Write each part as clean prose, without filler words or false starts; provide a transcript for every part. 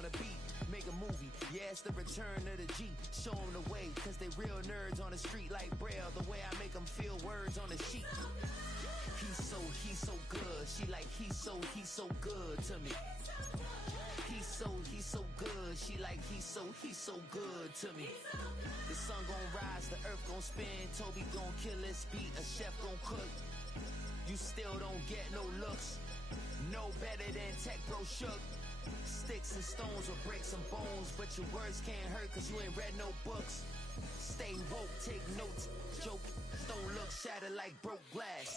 on a beat, make a movie. Yeah, it's the return of the G. Show them the way, cause they real nerds on the street like Braille. The way I make them feel words on the sheet. He's so good. She like, he's so good to me. He's so good. She like, he's so good to me. The sun gon' rise, the earth gon' spin. Toby gon' kill this beat, a chef gon' cook. You still don't get no looks. No better than Tech Bro Shook. Sticks and stones will break some bones, but your words can't hurt cause you ain't read no books. Stay woke, take notes, joke. Don't look shattered like broke glass.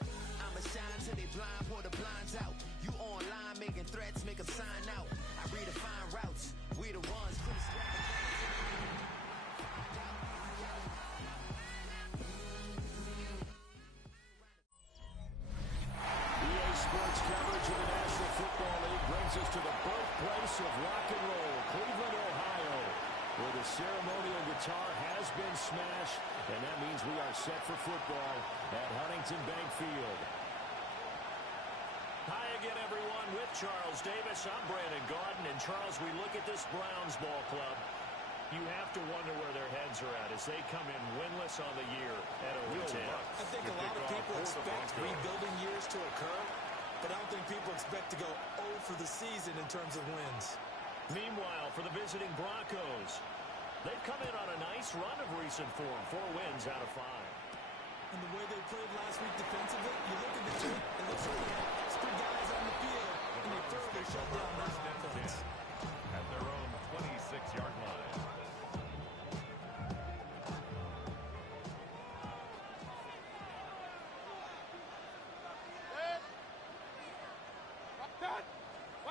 I'ma shine till they blind, pour the blinds out. You online making threats, make them sign out. I redefine routes, we the ones. EA Sports coverage of the National Football League brings us to the birthplace of rock and roll, Cleveland, Ohio, where the ceremonial guitar has been smashed, and that means we are set for football at Huntington Bank Field. Hi again, everyone, with Charles Davis. I'm Brandon Gaudin, and Charles, we look at this Browns ball club. You have to wonder where their heads are at as they come in winless on the year at 0-10. I think a lot of people expect rebuilding years to occur, but I don't think people expect to go 0 for the season in terms of wins. Meanwhile, for the visiting Broncos, they've come in on a nice run of recent form, 4 wins out of 5. And the way they played last week defensively, you look at the tape, it looks like they had extra guys on the field, and they thoroughly shut down that offense. At their own 26-yard line.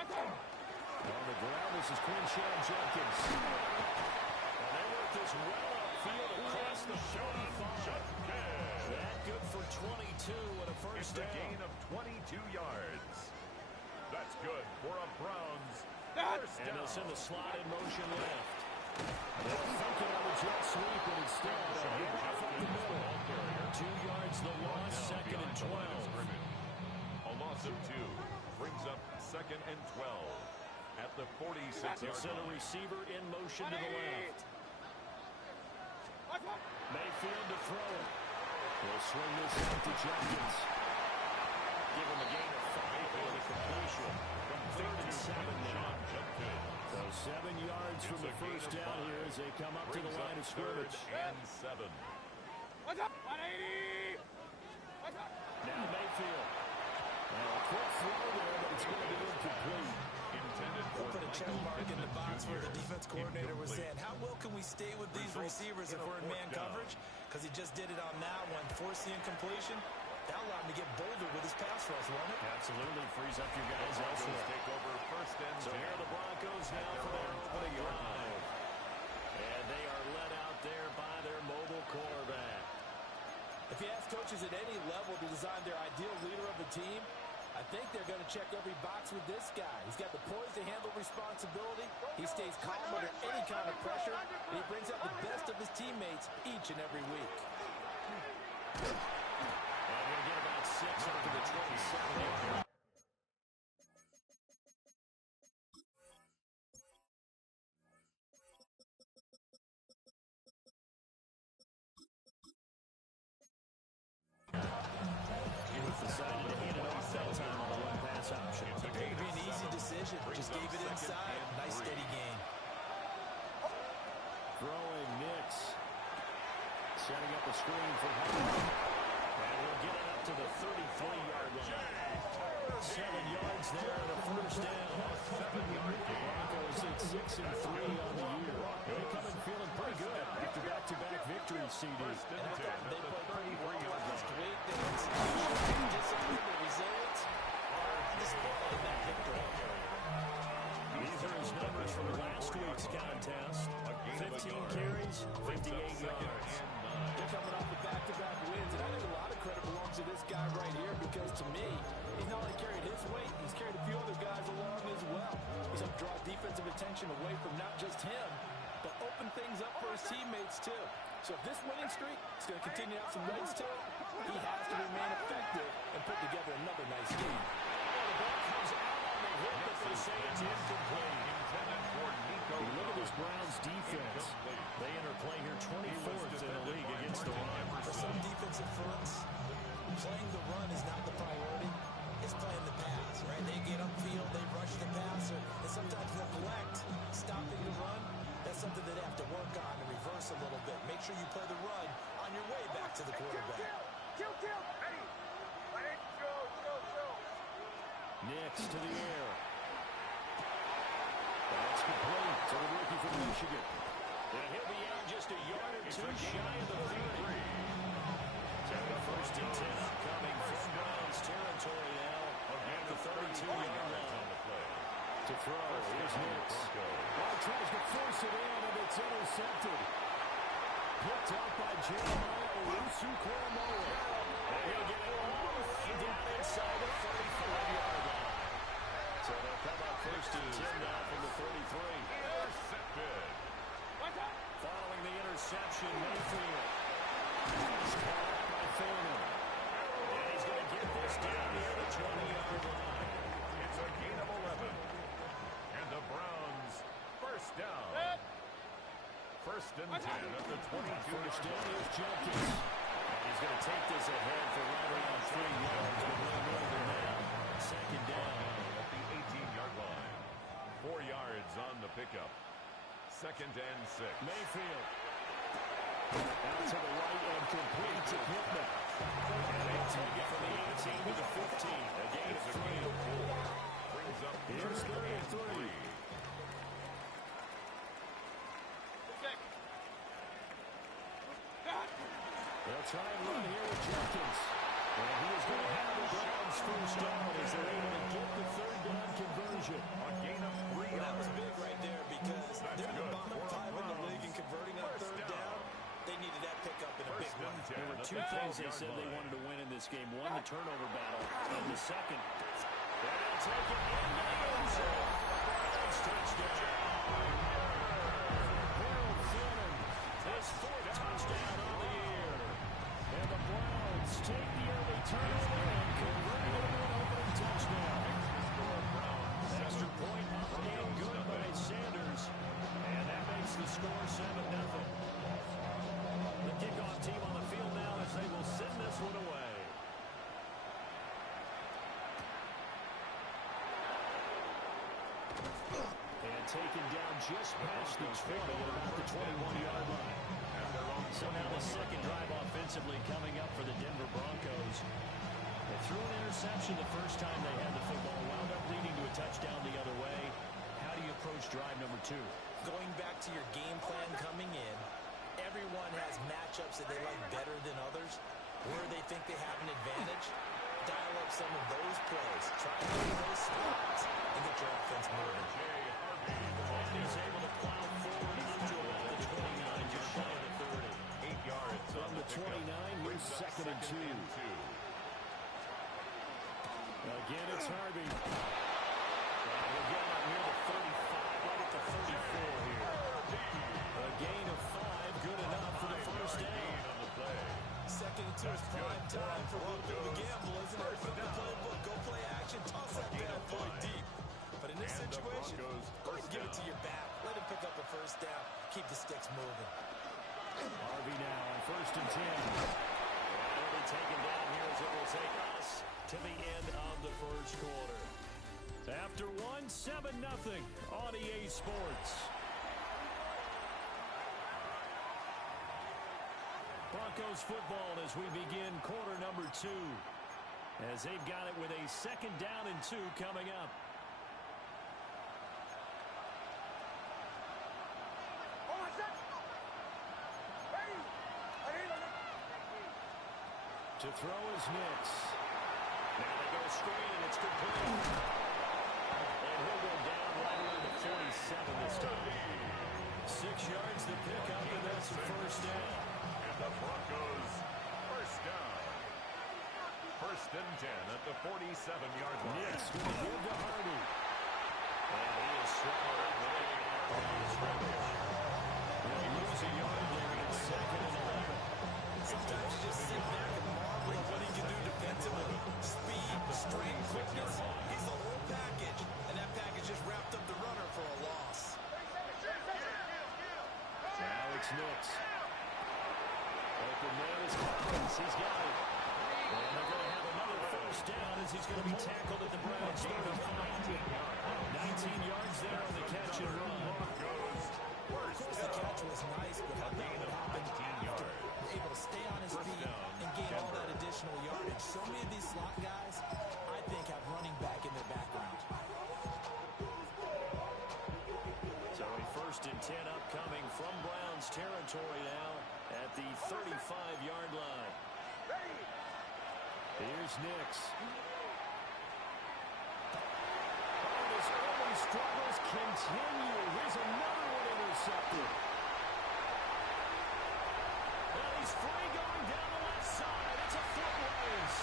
On the ground, this is Quinshon Judkins. And they work this well upfield across the 45. That good for 22 and a first down. It's a gain of 22 yards. That's good for a Browns first down. And they'll send the slot in motion left. They're thinking on the jet sweep, and instead a handoff up the middle. 2 yards the loss, second and 12. A loss of 2 brings up second and 12 at the 46-yard line. Send a receiver in motion to the left. Mayfield to throw it. He'll swing this out to Judkins. Give him a gain of 5 on the completion. From 3rd and 7 now. So 7 yards from the first down here as they come up to the line of scrimmage. And 7. Now Mayfield. And a quick throw there, but it's going to be incomplete. We'll put a check mark in the box where the defense coordinator was saying, how well can we stay with these receivers if we're in man coverage? Because he just did it on that one, force the incompletion. That allowed him to get bolder with his pass rush, wasn't it? Absolutely. Frees up your guys elsewhere. Take over first and 10. So here are the Broncos now for their opening drive. And they are led out there by their mobile quarterback. If you ask coaches at any level to design their ideal leader of the team, I think they're going to check every box with this guy. He's got the poise to handle responsibility. He stays calm under any kind of pressure, and he brings out the best of his teammates each and every week. And we're going to get about 6 after the 27. He was decided to hand it off that time on the run-pass option. It may be an easy decision. Just gave it inside. Nice steady gain. Throwing Nix. Setting up a screen for Hunter. And we'll get it up to the 33-yard line. 7 yards there and a first down. The Broncos at 6-3 on the year. They come in feeling pretty good after back-to-back victories, CD. And I thought they played pretty well last week. The execution, discipline, the resilience are on display in that victory. These are his numbers from last week's contest. 15 carries, 58 yards. They're coming off the back-to-back wins, and I think a lot of credit belongs to this guy right here because, to me, he's not only carried his weight, he's carried a few other guys along as well. He's helped draw defensive attention away from not just him, but open things up for his teammates, too. So if this winning streak is going to continue to have some legs to it, he has to remain effective and put together another nice game. And the ball comes out on the hook, but they say it's incomplete. Bills defense. They interplay here 24th in the league against the run. For some defensive fronts, playing the run is not the priority. It's playing the pass, right? They get upfield, they rush the passer, and sometimes neglect stopping the run. That's something they have to work on and reverse a little bit. Make sure you play the run on your way back to the quarterback. Nix to the air. That's complete to the rookie from Michigan. And he'll be out just a yard or two shy of the 30. First and 10 upcoming from Browns territory now at the 32-yard line. To throw, here's Nix. Well, tries to force it in, and it's intercepted. Picked up by Jeremiah Owusu-Koramoah. And he'll get it all the way down inside the 34-yard line. So they'll come up first and 10 now from the 33. Intercepted. Following the interception, Mayfield. He's caught up by Foreman. And he's going to get this down near the 20-yard line. It's a gain of 11. And the Browns first down. First and 10 at the 22. First down is Jenkins. And he's going to take this ahead for right around 3 yards, but no more than that. Second down. At the 18-yard line. 4 yards on the pickup. Second and 6. Mayfield. Out to the right and complete to Pittman. And they'll take it from the 18 to the 15. A gain of 3. Brings up Here's 33. They'll try and run here with Jenkins. And he is going to have the Browns first down as they're able to get the third down conversion. A gain of 3 Well, that was yards. big right there because they're the bottom 5 in the league in converting on third down. They needed that pickup in a big way. There were two things they said they wanted to win in this game. One, the turnover battle, and the second, they'll take it into the end zone. Browns touchdown. Harold Fannin, his 4th touchdown on the year. And the Browns take the early turnover and convert it into an opening touchdown. Extra point up and good by Sanders. And that makes the score 7-0. The kickoff team on the field now as they will send this one away. And taken down just past the 20 at about the 21-yard line. So now the second drive offensively coming up for the Denver Broncos. They threw an interception the first time they had the football, wound up leading to a touchdown the other way. How do you approach drive number 2? Going back to your game plan coming in, everyone has matchups that they like better than others. Where they think they have an advantage, dial up some of those plays. Try to get those spots and get your offense moving. And he's able to plow forward up to about the 29, just shy of the 30. 8 yards From on the 29, here's second and 2. Again, it's Harvey. And we'll get out near the 35, right at the 34 here. A gain of 5, good enough for the first down. Second and 2 is prime time for a little bit of a gamble, isn't it? Put up the playbook, go play action, toss that bad boy deep. But in this situation, go ahead and give it to your back. Let him pick up a first down. Keep the sticks moving. Harvey now on first and 10. It'll be taken down here as it will take us to the end of the first quarter. After 7-0 on EA Sports. Broncos football as we begin quarter number 2. As they've got it with a second down and 2 coming up. To throw is Nix. Now they go screen, and it's complete. And he'll go down right around the 47 this time. 6 yards to pick up, and that's a first down. And the Broncos first down. First and 10 at the 47-yard line. Nix going to give to Harvey. And he is swallowed right after the scrimmage. They'll lose a yard there, and it's second and 11. Sometimes you just sit back and marvel at what he can do defensively. Speed, strength, quickness. He's the whole package. And that package just wrapped up the runner for a loss. it's Nix. Open man is Collins. He's got it. And they're going to have another first down as he's going to be tackled at the Browns 35. 19 yards there on the catch and run. Of course, the catch was nice, but how that would happen after able to stay on his feet and gain all that additional yardage. So many of these slot guys, I think, have running back in their background. So a 1st and 10 upcoming from Browns territory now at the 35-yard line. Here's Nix. His early struggles continue. Here's another one intercepted. And he's free going down the left side. It's a foot race.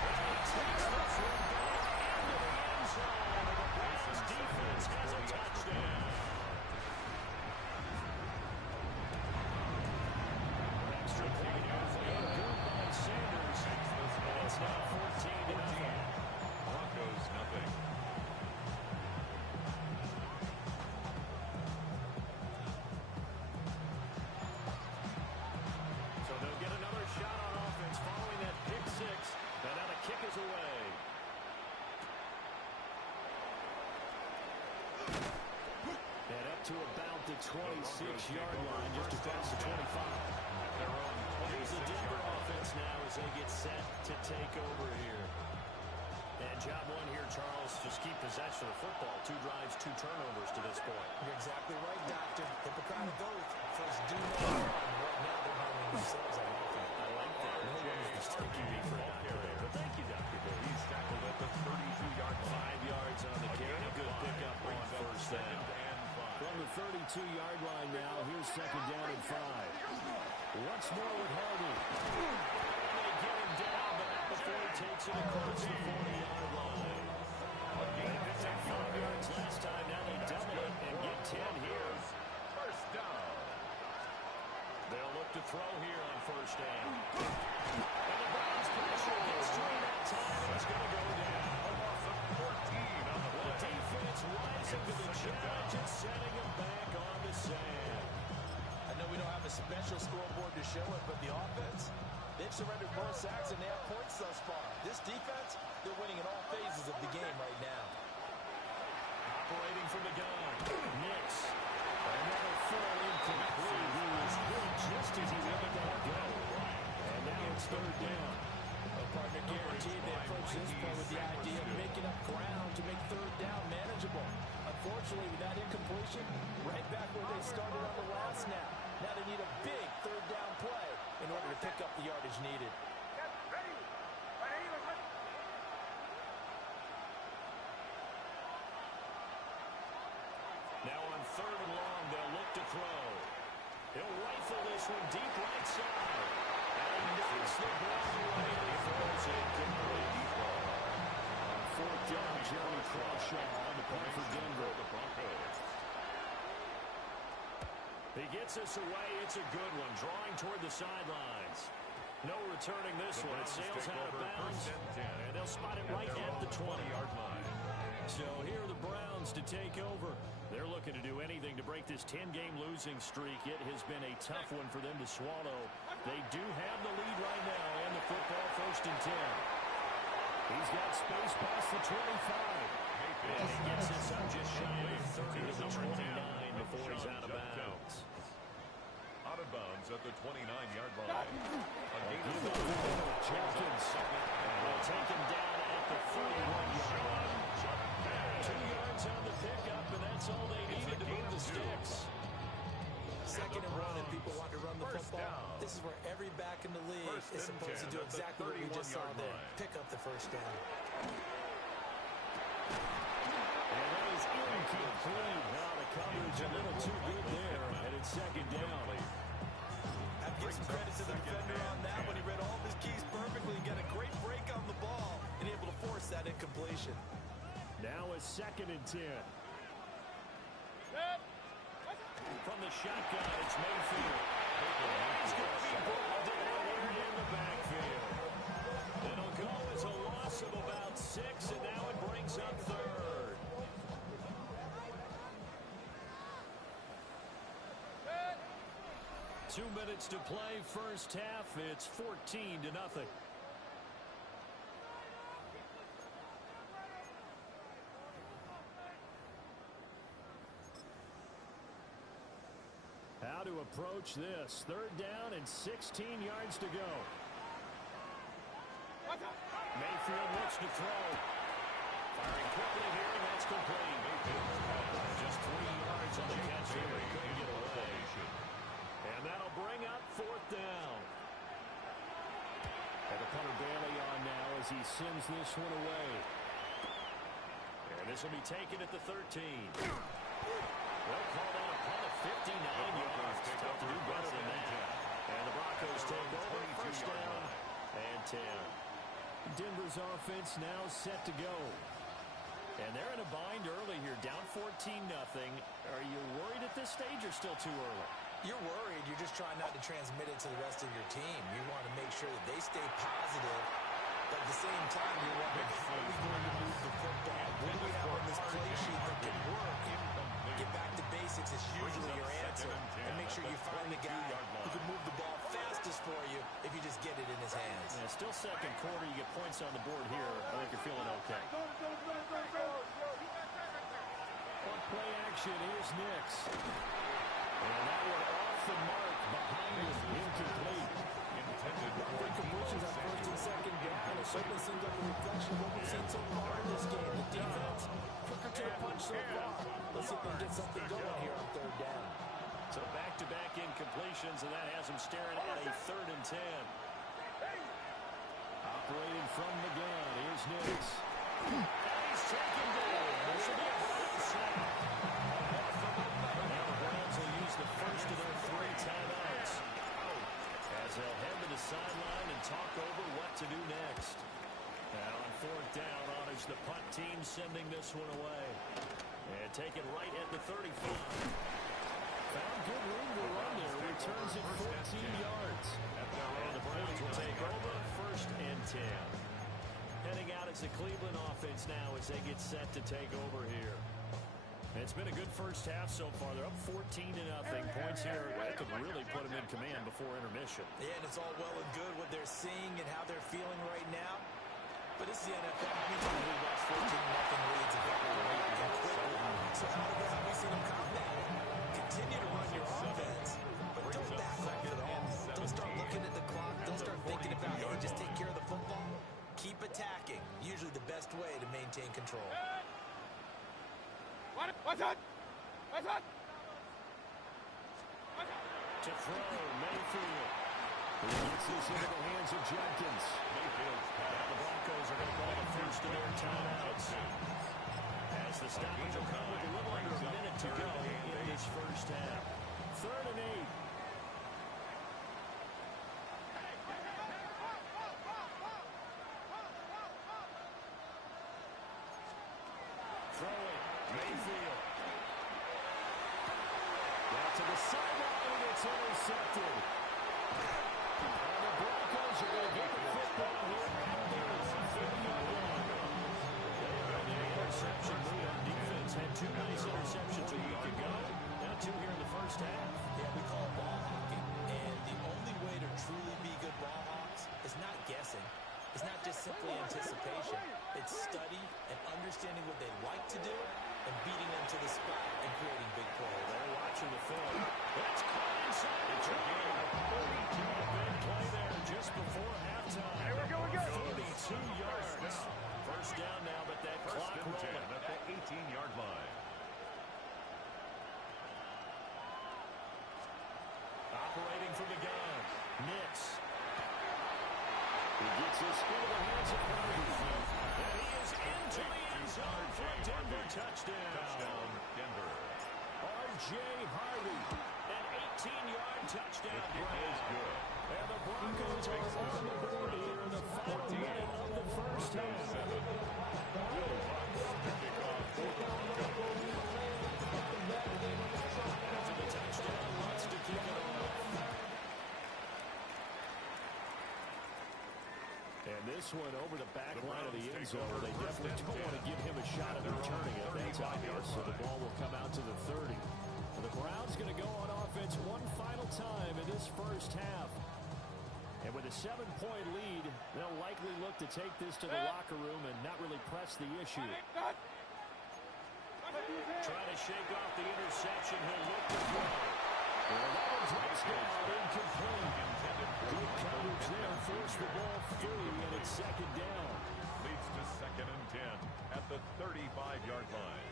And he takes this one back into the end zone. And the Browns defense has a touchdown. Extra point halfway good by Sanders. And it's now 14-0. Broncos nothing. So they'll get another shot on offense following that pick six. And now the kick is away. And up to about the 26-yard line, just across the 25. Here's the Denver offense now as they get set to take over here. And job one here, Charles, just keep possession of the football. 2 drives, 2 turnovers to this point. You're exactly right, Doctor. Hippocratic oath. First do no harm. Right now they're harming themselves on offense. I like that. No one is mistaking me for Dr. Bay. But thank you, Dr. Bay. He's tackled at the 32-yard line. 5 yards on the carry. A good pickup on first down. From the 32-yard line now, here's 2nd down and 5. Once more with Hardy. They get him down, but not before he takes it across the 40-yard line. They picked up 5 yards last time. Now they double it and get 10 here. First down. They'll look to throw here on first down. And the Browns pressure gets to him that time, and he's going to go down. A loss of 14 on the The play. defense rising to the challenge and setting him back on the sand. I know we don't have a special scoreboard to show it, but the offense, they've surrendered more sacks than they have points thus far. This defense, they're winning in all phases of the game right now. Operating from the gun. Nix. Another full incomplete. He was hit just as he let that go. And now it's 3rd down. Well, partner, guaranteed they approach this play with the idea of making up ground to make 3rd down manageable. Unfortunately, with that incompletion, right back where they started on the last snap. Now they need a big 3rd down play in order to pick up the yardage needed. Now on 3rd and long, they'll look to throw. He'll rifle this one deep right side. And he knocks the ball away. He throws it complete. 4th down, Jeremy Crawshaw on the punt for Denver. The Broncos. He gets us away. It's a good one. Drawing toward the sidelines. No returning this one. It sails out of bounds. And they'll spot it right at the 20-yard line. So here are the Browns to take over. They're looking to do anything to break this 10-game losing streak. It has been a tough one for them to swallow. They do have the lead right now and the football 1st and 10. He's got space past the 25. And he gets us up just shy of 30 to the 29 before he's out of bounds. Out of bounds at the 29-yard line. Jenkins will take him down at the 31-yard line. 2 yards on the pickup, and that's all they needed to move the sticks. 2nd and 1, and people want to run the football. This is where every back in the league is supposed to do exactly what we just saw there. Pick up the 1st down. And that is incomplete. Now the coverage a little too good there, and it's 2nd down. I'd give some credit to the defender on that one. He read all of his keys perfectly and got a great break on the ball and able to force that incompletion. Now a 2nd and 10. From the shotgun, it's Mayfield. He's going to be brought down here in the backfield. It'll go as a loss of about 6, and now it brings up 3rd. 2 minutes to play first half. It's 14-0. How to approach this. 3rd down and 16 yards to go. Mayfield looks to throw. Firing quickly here, and that's complete. Just 3 yards on the catch there. He couldn't get away. And that'll bring up 4th down. And the punter Bailey on now as he sends this one away. And this will be taken at the 13. They'll call that a punt of 59 yards. Tough to do better than that. And the Broncos take over. 1st down and 10. Denver's offense now set to go. And they're in a bind early here, down 14-0. Are you worried at this stage or still too early? You're worried. You're just trying not to transmit it to the rest of your team. You want to make sure that they stay positive, but at the same time, you're wondering, how are we going to move the football? What do we have on this play sheet that can work? Get back to basics is usually your answer. And make sure you find the guy who can move the ball fastest for you if you just get it in his hands. Yeah, still 2nd quarter. You get points on the board here. I think you're feeling okay. On play action, here's Nix. And that one off the mark behind him. Incomplete. Roughly completions on 1st and 2nd down. It certainly seems like a reflection of what we've seen so far in this game. The defense, quicker to the punch so far. Let's see if they can get something going here on 3rd down. So back-to-back incompletions, and that has him staring at a 3rd and 10. Operating from the gun, here's Nix. And he's taken down. There should be a Brown snap. Now the Browns will use the first of their 3 timeouts, as they'll head to the sideline and talk over what to do next. Now on 4th down, honors the punt team, sending this one away. And taken right at the 35. Found good room to run there. Returns it 14 yards. And the Browns will take over 1st and 10. Heading out as the Cleveland offense now as they get set to take over here. It's been a good first half so far. They're up 14-0. Points here that could really put them in command before intermission. Yeah, and it's all well and good what they're seeing and how they're feeling right now. But this is the NFL. Anytime we watch 14-0 leads and people are reacting quickly. So how have we seen them combat it? Continue to run your offense, but don't back off at all. Don't start looking at the clock. Don't start thinking about, hey, just take care of the football. Keep attacking. Usually the best way to maintain control. To throw, Mayfield. He gets this into the hands of Jenkins. Now the Broncos are going to call the first of their timeouts. As the stoppage will come with a little under a minute to go in this first half. 3rd and 8. Throwing, Mayfield. Now to the sideline, and it's intercepted. And the Broncos are going to get the football here at their 30-yard line. They are on the interception move on defense. Had 2 nice interceptions a week ago. Now 2 here in the first half. Yeah, we call it ball hawking. And the only way to truly be good ball hawks is not guessing. It's not just simply anticipation. It's study and understanding what they'd like to do and beating them to the spot and creating big plays. They're watching the film. That's caught inside the 20. Big play there just before halftime. Here we go again. 42 yards. First down now, but that clock rolling at the 18-yard line. Operating from the gun. Nix. He gets this into the hands of Harvey. And he is into the end zone for a Denver touchdown. Denver. R.J. Harvey. An 18-yard touchdown play. Good. And the Broncos are on the board here in the final minute of the first half. After the touchdown, wants to kick it off. And this one over the back line of the end zone. They definitely don't want to give him a shot at returning it. That's obvious. So the ball will come out to the 30. And the Browns going to go on offense one final time in this 7-point lead. They'll likely look to take this to the locker room and not really press the issue. Trying to shake off the interception. He'll look to throw. Well, that one's missed out, incomplete. Good coverage there. Force the ball free, and it's second down. Leads to 2nd and 10 at the 35-yard line.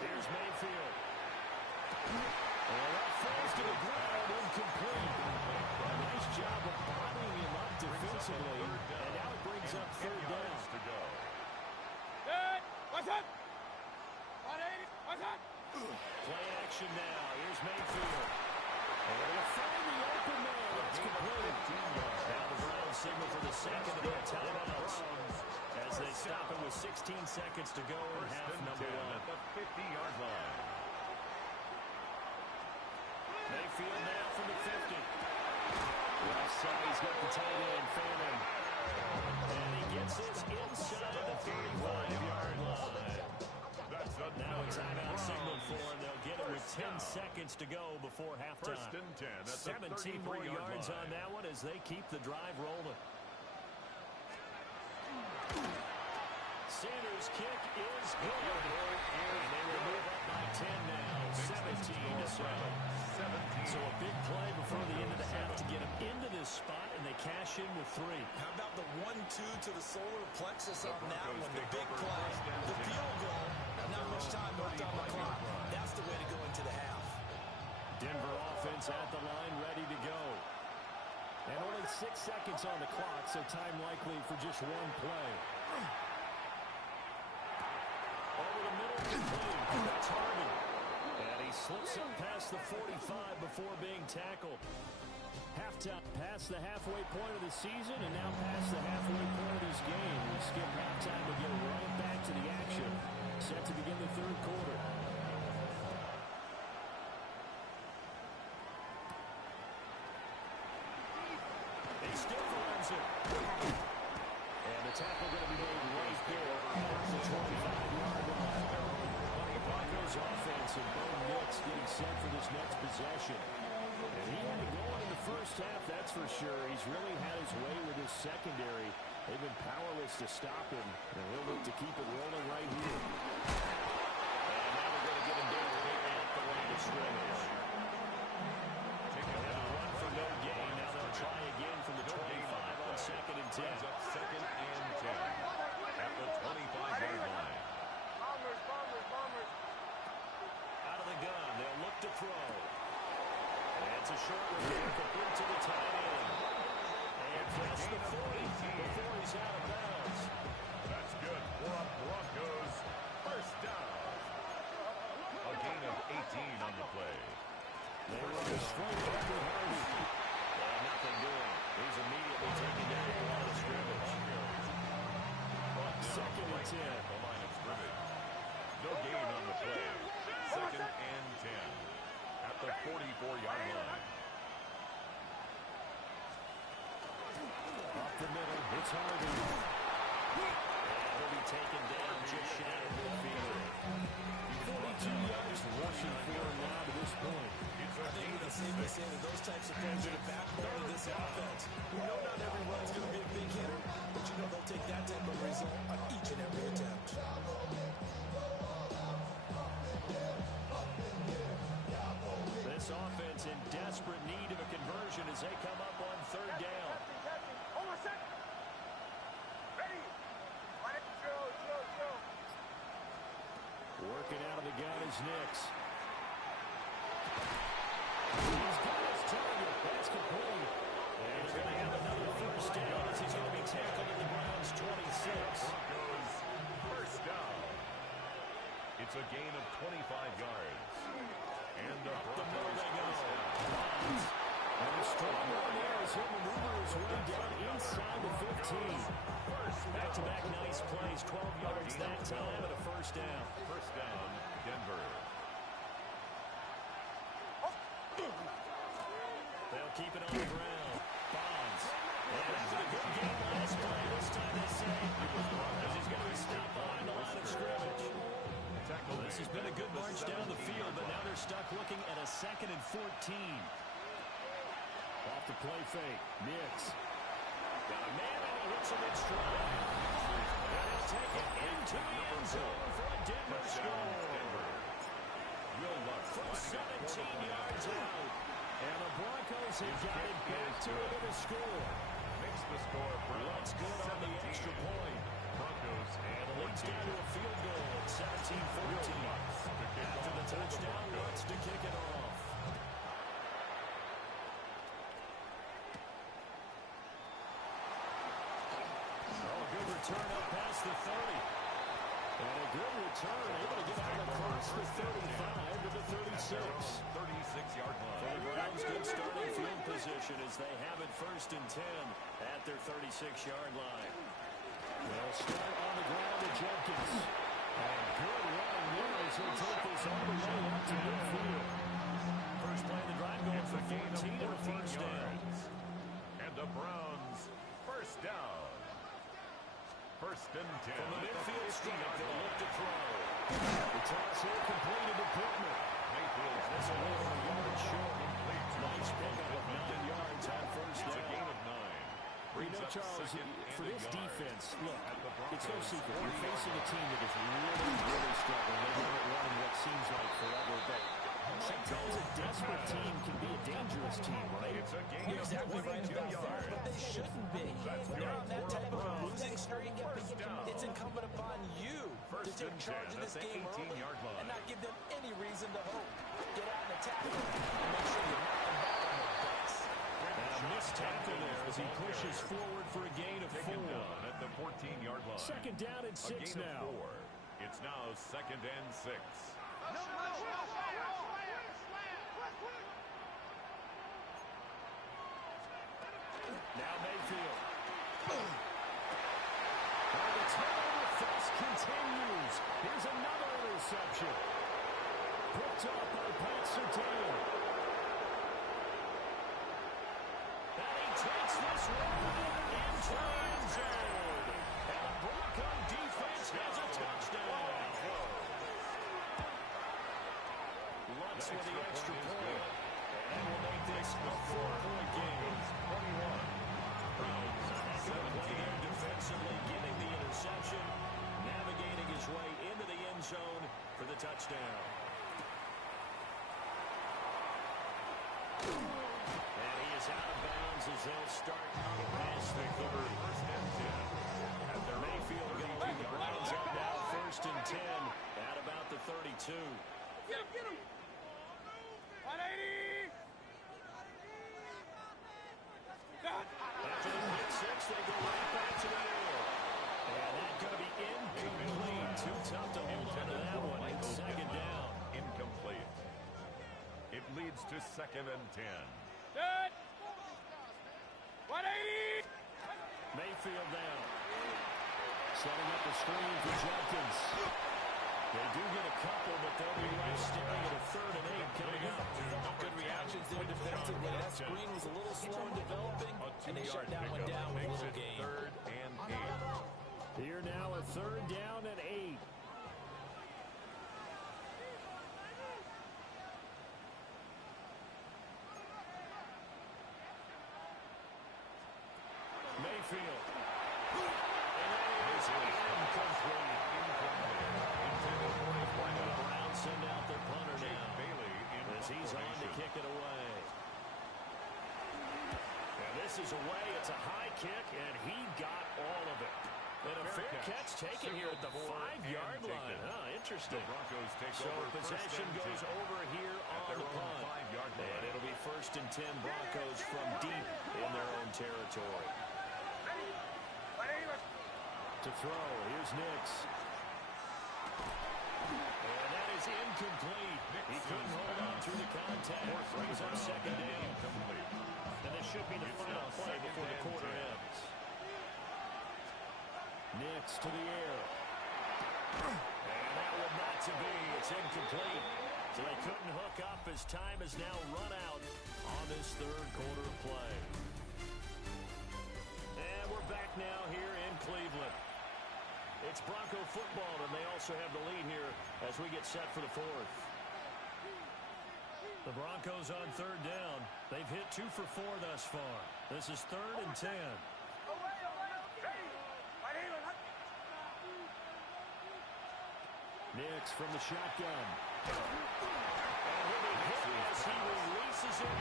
Here's Mayfield. And that falls to the ground, incomplete. A nice job of bodying him up defensively, and now it brings up 3rd down. To go. Play action now. Here's Mayfield. And they'll find the open man. That's complete. Now the Browns signal for the second of their timeouts as they stop it with 16 seconds to go in half number 1. At the 50-yard line. Mayfield now from the 50. Left side, he's got the tight end, Fanning. And he gets this inside the 35-yard line. Now a timeout signal for him. They'll get it with 10 seconds to go before halftime. 1st and 10 at the 17 more yards on that one as they keep the drive rolling. Sanders' kick is good. And they will move up by 10 now, 17-7. So a big play before the end of the half to get them into this spot, and they cash in with 3. How about the 1-2 to the solar plexus on that one? The big play, the field goal, not much time left on the clock. That's the way to go into the half. Denver offense at the line, ready to go. And only 6 seconds on the clock, so time likely for just one play. Over the middle, complete. That's Harden. And he slips up past the 45 before being tackled. Halftime past the halfway point of the season and now past the halfway point of this game. We skip halftime to get right back to the action. Set to begin the 3rd quarter. He stiff arms it. And the tackle going to be made right there at the 25-yard line. Broncos offense and Bo Nix getting set for this next possession. And he had it going in the first half, that's for sure. He's really had his way with his secondary. They've been powerless to stop him, and he'll look to keep it rolling right here. And now they're going to get him down here at the line of scrimmage. And a run for no gain. Now they'll try again from the 25 on 2nd and 10. Up 2nd and 10 at the 25-yard line. Out of the gun, they'll look to throw. And it's a short return complete to the tight end. And gets the 40 before he's out of bounds. That's good for a Broncos 1st down. A gain of 18 on the play. They run a straight back with Hardy. And nothing doing. He's immediately taken down the line of scrimmage. 2nd and 10. The line of scrimmage. No gain on the play. 2nd and 10 at the 44-yard line. Up the middle, it's Hardy. And he'll be taken down just shy of midfield. 42 yards rushing for him now to this point. I think we can safely say that those types of plays are the backbone of this offense. We know not every run's going to be a big hitter, but you know they'll take that type of result on each and every attempt. This offense in desperate need of a conversion as they come up on 3rd down. Working out of the gun is Nix. He's got his target. That's complete. And they're going to have another 1st down as he's going to be tackled at the Browns' 26. Broncos 1st down. It's a gain of 25 yards. And the Broncos they go. 1st down. And the strong one there is he'll maneuver his way down inside the 15. Back-to-back nice plays, 12 yards that time and a 1st down. 1st down, Denver. They'll keep it on the ground. Bonds. And after the good game last play, this time they say as he's going to be stopped behind the line of scrimmage. This has been a good yards down the field, but now they're stuck looking at a 2nd and 14. Off the play fake. Nix. Got a man and he hits him in stride. And he'll take it into the end zone for a Denver score. From 17 yards out. And the Broncos have got it back to within a score. Makes the score. Looks good on the extra point. Broncos And it leads down to a field goal at 17-14. After the touchdown, Lutz to kick it off. Oh, a good return up past the 30. And a good return, able to get out across the 35 to the 36. 36-yard line. For the Browns, good starting field position as they have it 1st and 10 at their 36-yard line. They'll start on the ground to Jenkins. And good running there as he'll take this all the way up to midfield. First play of the drive going for 14 and a first down. And the Browns first down. 1st and 10. From the midfield stripe, they'll look to throw. The toss here completed to Pittman. That's a little yard short. Nice pickup of 9 yards on first down. It's a gain of 9. You know, Charles, for this defense, look, it's no secret. You're facing a team that is really struggling. They've been running what seems like forever, but sometimes a desperate team can be a dangerous team, right? It's a gain You're exactly right about that, but they shouldn't be. They're on that type of a losing streak. It's incumbent upon you to take charge of this game early and not give them any reason to hope. Get out and attack them and make sure you knock them back on their butts. And a missed tackle there as he pushes forward for a gain of 4. At the 14-yard line. 2nd down and 6 now. 4. It's now 2nd and 6. Now Mayfield. And the turnover fest continues. Here's another interception. Picked up by Pat Surtain. And he takes this one into the end zone. And the Bronco defense has a touchdown. Lutz with the extra point. And will make this a 4-point game. 21. Good play there defensively, getting the interception, navigating his way into the end zone for the touchdown. And he is out of bounds as they'll start past the 30. 1st and 10. At their Mayfield going. The Browns up now 1st and 10 at about the 32. Get him! 180! After the pick 6, they go right back to the air. And that's going to be incomplete. Too tough to hold on to that one. It's 2nd down. Incomplete. It leads to 2nd and 10. Good! 180! Mayfield down. Setting up the screen for Jenkins. They do get a couple, but they'll be left staring at a 3rd and 8 coming up. Good reactions there defensively. That screen was a little slow in developing, and they shut that one down with a little gain. 3rd and 8. Here now a 3rd down and 8. Mayfield. And that is incomplete. Browns send out their punter now as he's on to kick it away. And this is away. It's a high kick, and he got all of it. And a fair catch taken here at the 5-yard line. Interesting. So possession goes over here on the punt. And it'll be 1st and 10 Broncos from deep in their own territory. To throw, here's Nix. And that is incomplete. He couldn't hold on through the contact. Brings up 2nd down. And this should be the final play before the quarter ends. Nix to the air. And that will not to be. It's incomplete. So they couldn't hook up as time has now run out on this 3rd quarter of play. And we're back now here in Cleveland. It's Bronco football, and they also have the lead here as we get set for the fourth. The Broncos on third down. They've hit 2 for 4 thus far. This is 3rd and 10. Nix from the shotgun. And he'll be hit as he releases it.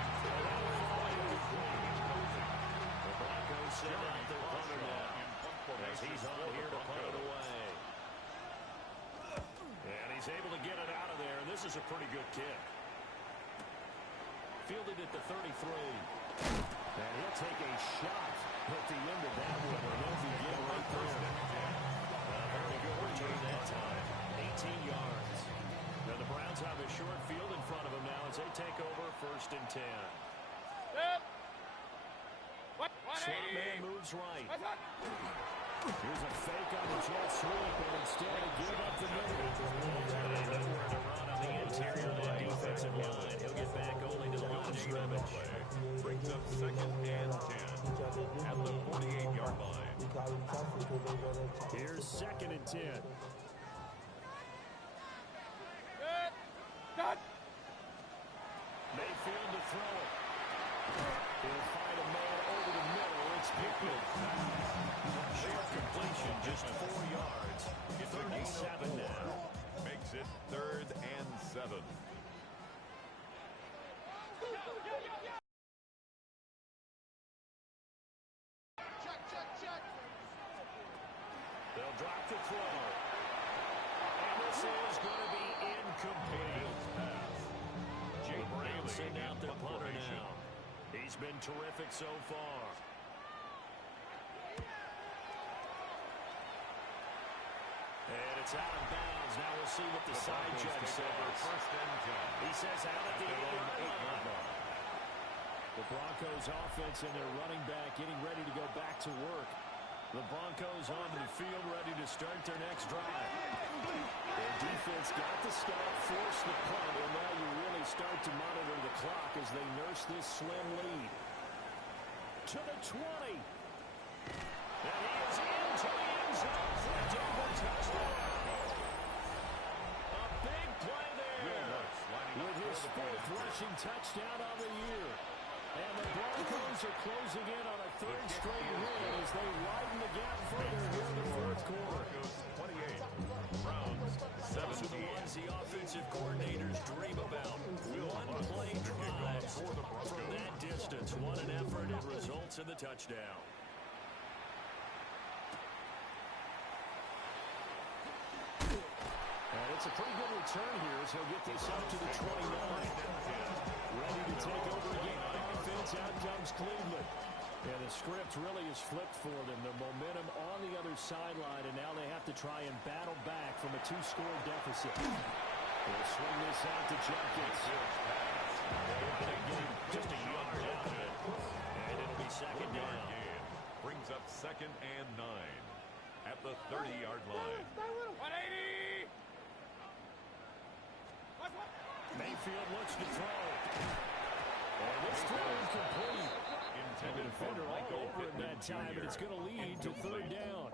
The Broncos send out their punter now, as he's on here to punt it away. And he's able to get it out of there. This is a pretty good kick. Fielded at the 33. And he'll take a shot at the end of that one. And they'll begin right there. A very good return that time. 18 yards. Now the Browns have a short field in front of them now as they take over 1st and 10. Slot man moves right. Here's a fake on the jet sweep, and instead they give up the middle. They nowhere to run on the interior of that defensive line. He'll get back only to the line of scrimmage. Brings up 2nd and 10 at the 48-yard line. Here's 2nd and 10. Mayfield to throw it. He'll find a man over the middle. It's Pickett. Short completion, just 4 yards. 37 now. Makes it 3rd and 7. They'll drop the throw. And this is going to be incomplete. The Browns send out their punter now. He's been terrific so far. And it's out of bounds. Now we'll see what the side judge says. 1st and 10. He says out at the 8-yard line. The Broncos offense and their running back getting ready to go back to work. The Broncos onto the field ready to start their next drive. Their defense got the stop, forced the punt, and now you really start to monitor the clock as they nurse this slim lead. To the 20. And he is into the end zone for a double touchdown. A big play there with his 4th rushing touchdown of the year. And the Broncos are closing in on a 3rd straight win as they widen the gap further here in the 4th quarter. 28. Browns 17. Those are the ones the offensive coordinators dream about. One-play drives from that distance. What an effort. It results in the touchdown. And it's a pretty good return here as he'll get this up to the 29. Ready to take over again on offense. Out comes Cleveland. And the script really is flipped for them. The momentum on the other sideline, and now they have to try and battle back from a 2-score deficit. They'll swing this out to Jenkins. Just a yard out of it. And it'll be 2nd down. Brings up 2nd and 9 at the 30-yard line. 180! Mayfield looks to throw. And this throw is complete. And the defender all over him that time, and it's going to lead to 3rd down.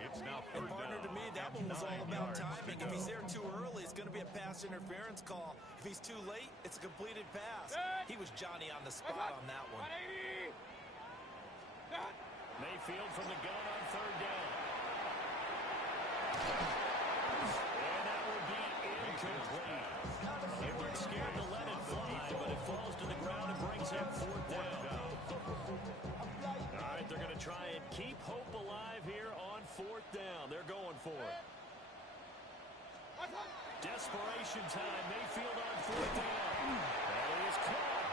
It's now 3rd And partner, down. to me, that one was all about timing. If he's there too early, it's going to be a pass interference call. If he's too late, it's a completed pass. He was Johnny on the spot on that one. 180! Mayfield from the gun on 3rd down. And that would be incomplete. Everyone's scared to let it fly, but it falls to the ground and brings up 4th down. All right, they're going to try and keep hope alive here on 4th down. They're going for it. Desperation time. Mayfield on 4th down. And he is caught.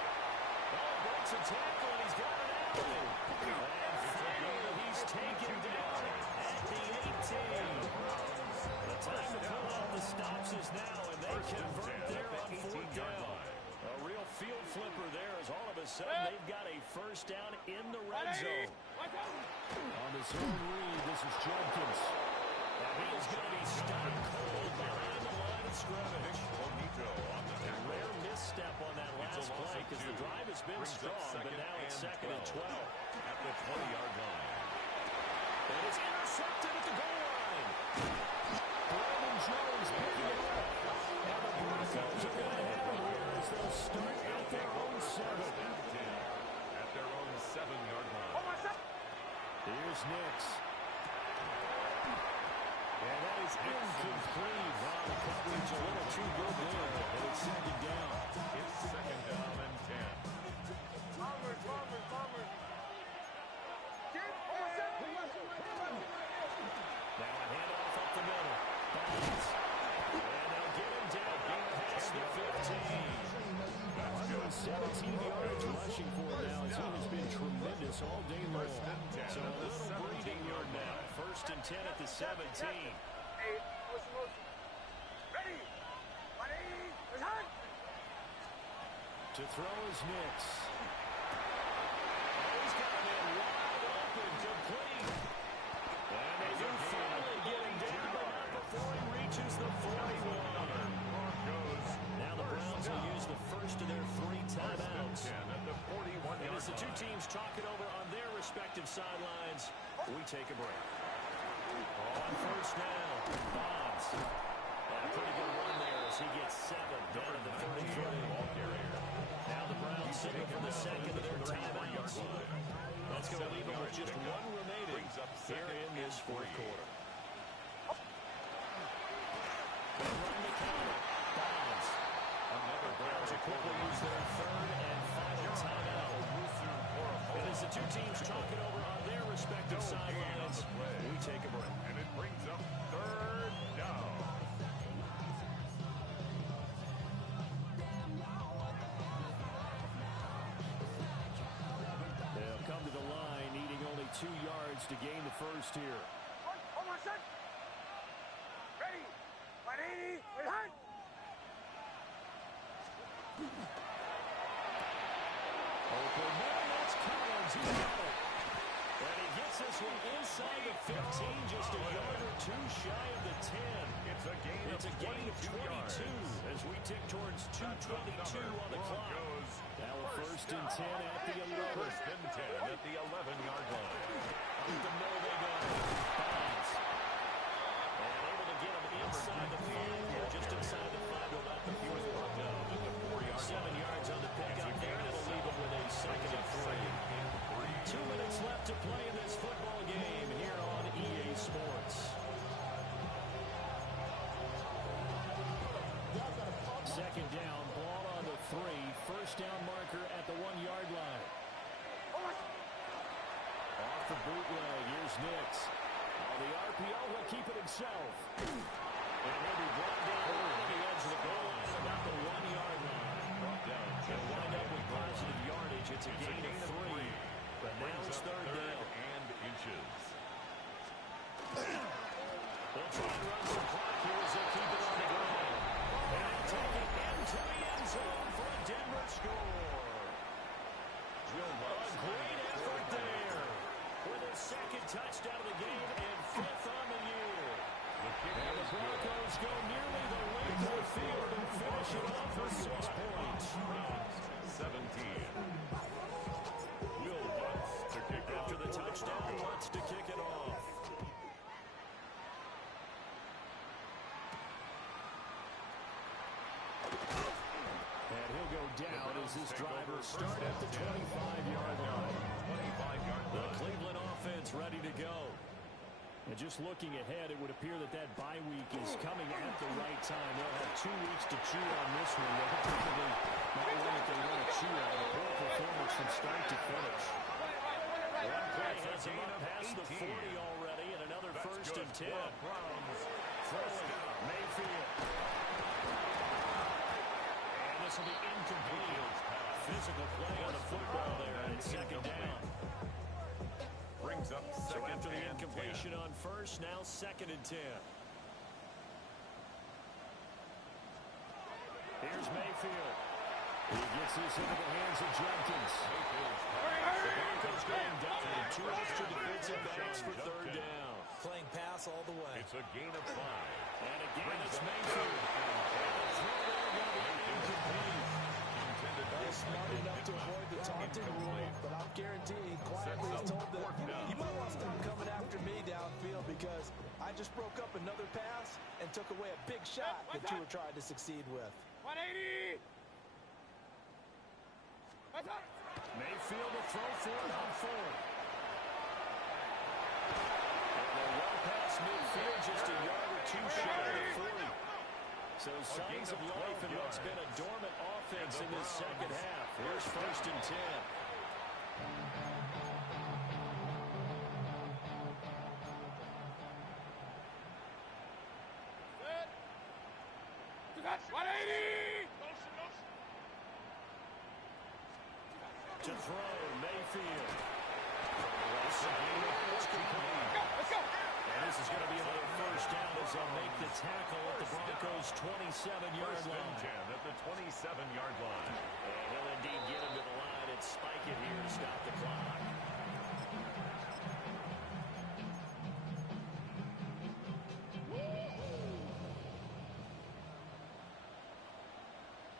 Oh, breaks a tackle, and he's got an alley. And finally, he's taken down at the 18. The time to pull out the stops is now, and they convert there on 4th down. A real field flipper there as all of a sudden they've got a 1st down in the red zone. On the zone read, this is Jenkins. And he is going to be stopped cold behind the line of scrimmage. A rare misstep on that last play because the drive has been strong, but now it's 2nd and 12. At the 20-yard line. And it's intercepted at the goal line. Brandon Jones picking it up. Broncos are going to have it here as they'll start at their own 7. At their own 7-yard line. Here's Nix. And that is incomplete. Wow, the coverage a little too good there. And it's second down. It's second down and 10. Now a handoff up the middle. Bonds. And they'll get him down past the 15. 17 yards rushing for him now as he has been tremendous all day long. So a little breathing yard now. First and 10 at the 17. To throw is Nix. Oh, he's got him in wide open, complete. And they do finally get him down, but not before he reaches the 41. Now the Browns will use the first of their 3 timeouts. And as the two teams talk it over on their respective sidelines, we take a break. On first down, Bonds. And a pretty good run there as he gets 7 down to the 33. Now the Browns signal for the second of their timeouts. That's going to leave them with just 1 remaining here in this fourth quarter. They run the counter. Bonds. The Browns will quickly use their 3rd and final timeout. And as the two teams talk it over on their respective sidelines, we take a break. And it brings up 3rd down. They'll come to the line, needing only 2 yards to gain the first here. Open man, that's Collins. He's got it. And he gets this one inside the 15, just a yard or 2 shy of the 10. It's a gain of 22 as we tick towards 2:22 on the clock. Now a first and 10 at the 11. First and 10 at the 11-yard line. Up the middle they go. Bonds. And able to get him inside the 5 here, just inside the 5, about the 4th mark now. 7 yards on the pickup there, and it'll leave him with a second and 3. 2 minutes left to play in this football game here on EA Sports. Second down, ball on the 3. First down marker at the 1-yard line. Off the bootleg, here's Nix. The RPO will keep it himself. And he'll be brought down on the edge of the goal line, about the 1-yard line. They'll wind up with positive yardage. It's a gain of 3. But now it's 3rd down. And inches. They'll try and run some clock here as they keep it on the ground. And they'll take it into the end zone for a Denver score. A great effort there with a 2nd touchdown of the game and 5th on the year. And the Broncos go nearly the length of the field and finish it off with 6 points. 17. Will Lutz to kick off. After the touchdown, Lutz to kick it off. And he'll go down as this driver starts at the 25-yard line. The Cleveland offense ready to go. And just looking ahead, it would appear that that bye week is coming at the right time. They'll have 2 weeks to chew on this one. They'll probably not one that they want to chew on. A poor performance from start to finish. One play has him up past the 40 already, and another first and 10. Throwing Mayfield. And this will be incomplete. Physical play on the football there, and it's 2nd down. Brings up So 2nd after the and incompletion on first, now 2nd and 10. Here's Mayfield. He gets this into the hands of Jenkins. The Broncos going down with 2 extra defensive backs for 3rd down. Playing pass all the way. It's a gain of 5. And again, it's Mayfield. And the throw there going to be incomplete. They're smart enough to avoid the taunting rule, but I'm guaranteeing quietly has told them, you might want to stop coming after me downfield because I just broke up another pass and took away a big shot that you were trying to succeed with. 180. That's up. Mayfield will throw for it on fourth. And they're well past midfield, just a yard or two shy of the 40. So signs of life in what's been a dormant offense in this second half. Here's 1st and 10. Set. 180. To throw, Mayfield. Let's go. And this is going to be another first down as they'll make the tackle at the Broncos' 27-yard First and line. 10 at the 27-yard line. And he'll indeed get him to the line and spike it here to stop the clock.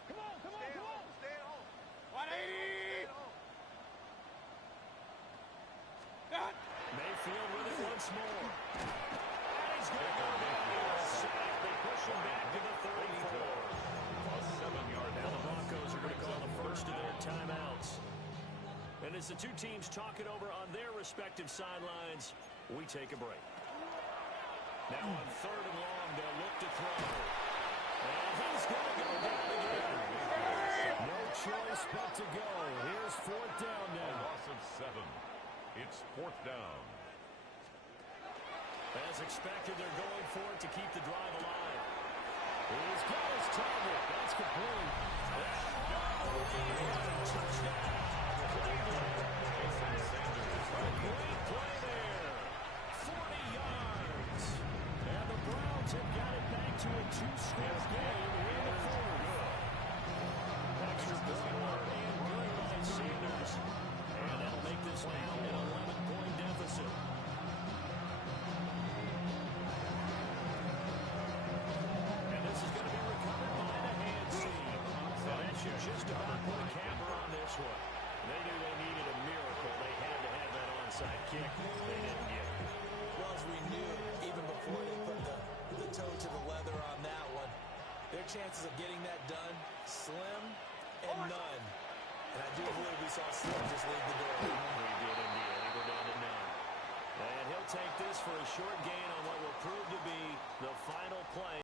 Come on. Stay at home. 180. Done. Mayfield with it once more. And he's going to go down to a sack. They push him back to the 34. A 7-yard Now the loss. Broncos are going to call the first of their timeouts. And as the two teams talk it over on their respective sidelines, we take a break. Now on 3rd and long, they'll look to throw. And he's going to go down again. No choice but to go. Here's 4th down A now. loss of 7. It's 4th down. As expected, they're going for it to keep the drive alive. He's got his target. That's complete. Touchdown. Jason Sanders. Great play there. 40 yards. And the Browns have got it back to a 2-score game in the 4th. Extra point and good by Sanders. And that'll make this now an 11-point deficit. And this is going to be recovered by the hands team. So that should just about put a capper on this one. They knew they needed a miracle. They had to have that onside kick. They didn't get it. Well, as we knew, even before they put the toe to the leather on that one, their chances of getting that done, slim and none. And I do believe we saw Slim just leave the door. We did indeed. I think we're down to none. And he'll take this for a short gain on what will prove to be the final play.